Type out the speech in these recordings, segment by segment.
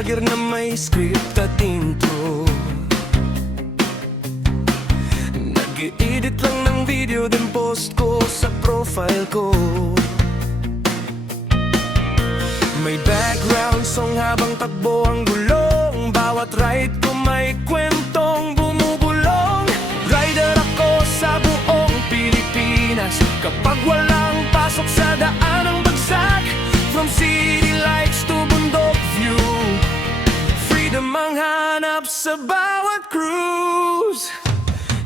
vlogger na may script at intro. Nag-i-edit lang ng video, then post ko sa profile ko. May background song habang takbo ang gulong. Bawat ride ko may kwentong bumubulong. Rider ako sa buong Pilipinas. Kapag walang pasok sa daan ang bagsak, from city lights to bundok view, freedom ang hanap sa bawat cruise.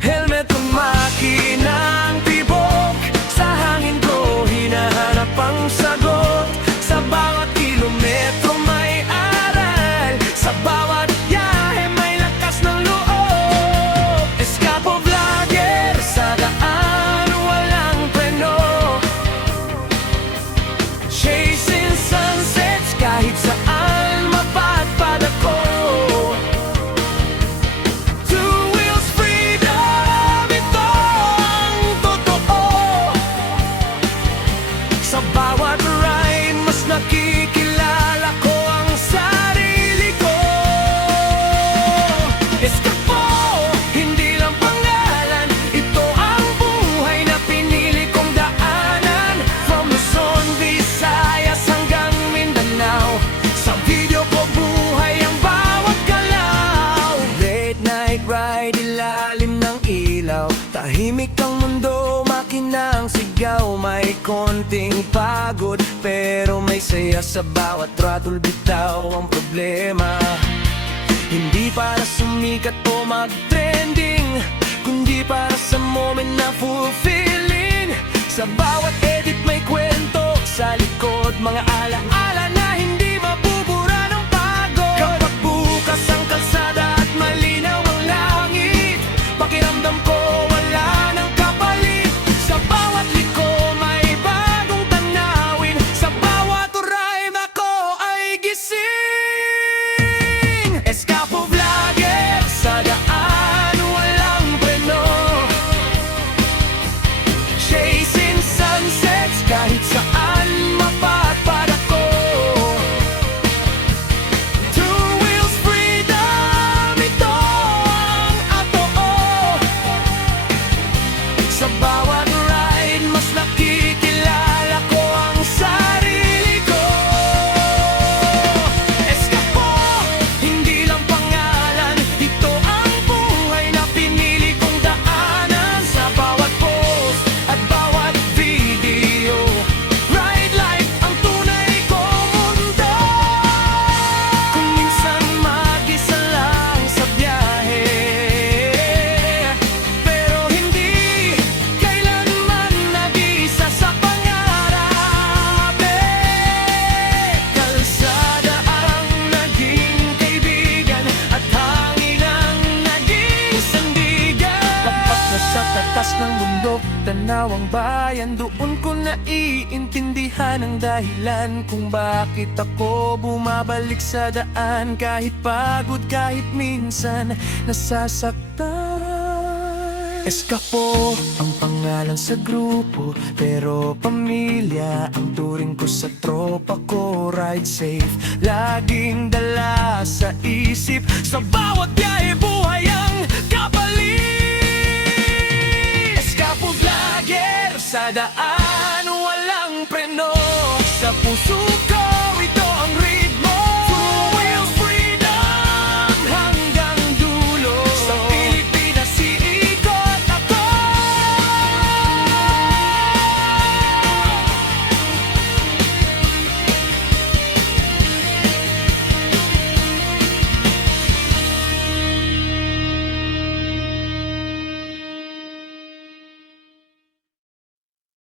Helmet o makinang tibok, sa hangin ko hinahanap ang sagot. Sa bawat kilometro may aral, sa bawat yahe may lakas ng loob. Escapo vlogger, sa daan walang preno, chasing sunsets kahit saan mapatpad ako. Two wheels freedom, ito ang totoo. Sa bawat ride mas nakikilala ko ang sarili ko. Escapo, hindi lang pangalan, ito ang buhay na pinili kong daanan. From Luzon, Visayas hanggang Mindanao, sa video ko buhay ang bawat galaw. Late night ride, ilalim ng ilaw, tahimik ang mundo, makinang sigaw. May konting pagod pero may saya sa bawat throttle bitaw. Ang problema, hindi para sumikat o mag-trending, kundi para sa moment na fulfilling. Sa bawat edit may kwento, sa likod mga alaala na hindi mabubura ng pagod. Kapag bukas ang kalsada at malinaw ang langit, pakiramdam ko wala nang kapalit. Sa bawat liko may bagong tanawin, sa bawat ride ako ay gising. Escapo vlogger, sa daan walang preno, chasing sunsets kahit saan mapatpad ako. Two wheels freedom, ito ang atoo. Sa bawat ride mas nakikilala ko ang sarili ko. Escapo, hindi lang pangalan, ito ang buhay na pinili kong daanan. Sa bawat post at bawat video, ride life ang tunay kong mundo. Kung minsan mag-isa lang sa biyahe, pero hindi kailanman nag-isa sa pangarap. Kalsada ang naging kaibigan at hangin ang naging sandigan. Kapag nasa tatas ng bundok, tanaw ang bayan, doon ko naiintindihan ang dahilan kung bakit ako bumabalik sa daan. Kahit pagod, kahit minsan nasasaktan. Escapo ang pangalan sa grupo, pero pamilya ang turing ko sa tropa ko. Ride safe, laging dala sa isip, sa bawat biyahe buhay ang kapalit. Escapo vlogger, sa daan